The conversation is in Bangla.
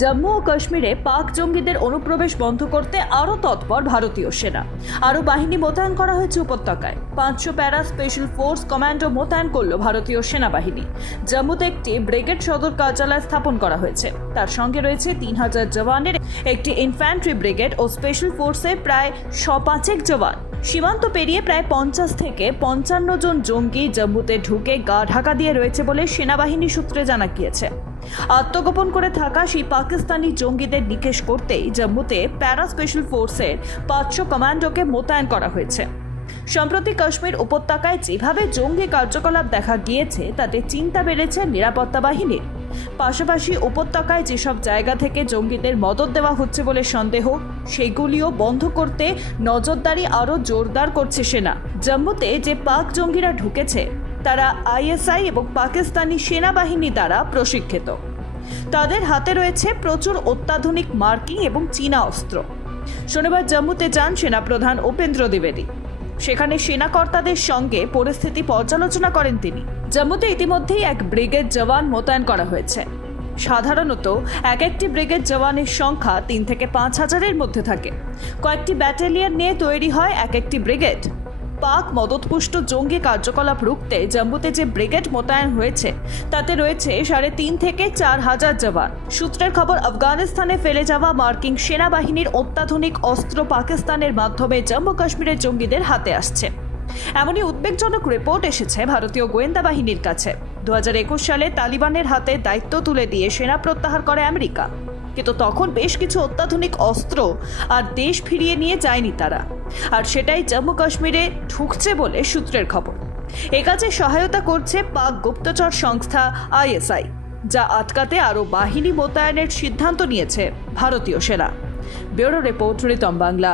জম্মু ও কাশ্মীরে পাক জঙ্গিদের অনুপ্রবেশ বন্ধ করতে আরও তৎপর ভারতীয় সেনা। আরও বাহিনী মোতায়েন করা হয়েছে উপত্যকায়। পাঁচশো প্যারা স্পেশাল ফোর্স কমান্ডো মোতায়েন করল ভারতীয় সেনাবাহিনী। জম্মুতে একটি ব্রিগেড সদর কার্যালয় স্থাপন করা হয়েছে। তার সঙ্গে রয়েছে তিন হাজার জওয়ানের একটি ইনফ্যান্ট্রি ব্রিগেড ও স্পেশাল ফোর্সের প্রায় শ পাঁচেক জওয়ান। সীমান্ত পেরিয়ে প্রায় পঞ্চাশ থেকে পঞ্চান্ন জন জঙ্গি জম্মুতে ঢুকে গা ঢাকা দিয়ে রয়েছে বলে সেনাবাহিনী সূত্রে জানা গিয়েছে। আত্মগোপন করে থাকা সেই পাকিস্তানি জঙ্গিদের নিকেশ করতেই জম্মুতে প্যারা স্পেশাল ফোর্সের পাঁচশো কমান্ডোকে মোতায়েন করা হয়েছে। সম্প্রতি কাশ্মীর উপত্যকায় যেভাবে জঙ্গি কার্যকলাপ দেখা গিয়েছে, তাতে চিন্তা বেড়েছে নিরাপত্তা বাহিনীর। পাশাপাশি উপত্যকায় যেসব জায়গা থেকে জঙ্গিদের মদত দেওয়া হচ্ছে বলে সন্দেহ, সেগুলিও বন্ধ করতে নজরদারি আরও জোরদার করছে সেনা। জম্মুতে যে পাক জঙ্গিরা ঢুকেছে, তারা আইএসআই এবং পাকিস্তানি সেনাবাহিনী দ্বারা প্রশিক্ষিত। তাদের হাতে রয়েছে প্রচুর অত্যাধুনিক মার্কিং এবং চীনা অস্ত্র। শনিবার জম্মুতে যান সেনাপ্রধান উপেন্দ্র দ্বিবেদী। সেখানে সেনাকর্তাদের সঙ্গে পরিস্থিতি পর্যালোচনা করেন তিনি। জম্মুতে ইতিমধ্যেই এক ব্রিগেড জওয়ান মোতায়েন করা হয়েছে। সাধারণত এক একটি ব্রিগেড জওয়ানের সংখ্যা তিন থেকে পাঁচ হাজারের মধ্যে থাকে। কয়েকটি ব্যাটালিয়ন নিয়ে তৈরি হয় এক একটি ব্রিগেড। পাক মদতপুষ্ট জঙ্গি কার্যকলাপ রুখতে জম্মুতে যে ব্রিগেড মোতায়েন হয়েছে, তাতে রয়েছে সাড়ে তিন থেকে চার হাজার জওয়ান। সূত্রের খবর, আফগানিস্তানে ফেলে যাওয়া মার্কিং সেনাবাহিনীর অত্যাধুনিক অস্ত্র পাকিস্তানের মাধ্যমে জম্মু কাশ্মীরের জঙ্গিদের হাতে আসছে। এমনই উদ্বেগজনক রিপোর্ট এসেছে ভারতীয় গোয়েন্দা বাহিনীর কাছে। দু হাজার একুশ সালে তালিবানের হাতে দায়িত্ব তুলে দিয়ে সেনা প্রত্যাহার করে আমেরিকা। কিন্তু তখন বেশ কিছু অত্যাধুনিক অস্ত্র আর দেশ ফিরিয়ে নিয়ে যায়নি তারা। আর সেটাই জম্মু কাশ্মীরে ঢুকছে বলে সূত্রের খবর। এ কাজে সহায়তা করছে পাক গুপ্তচর সংস্থা আইএসআই, যা আটকাতে আরও বাহিনী মোতায়েনের সিদ্ধান্ত নিয়েছে ভারতীয় সেনা। Bureau report Ritam Bangla.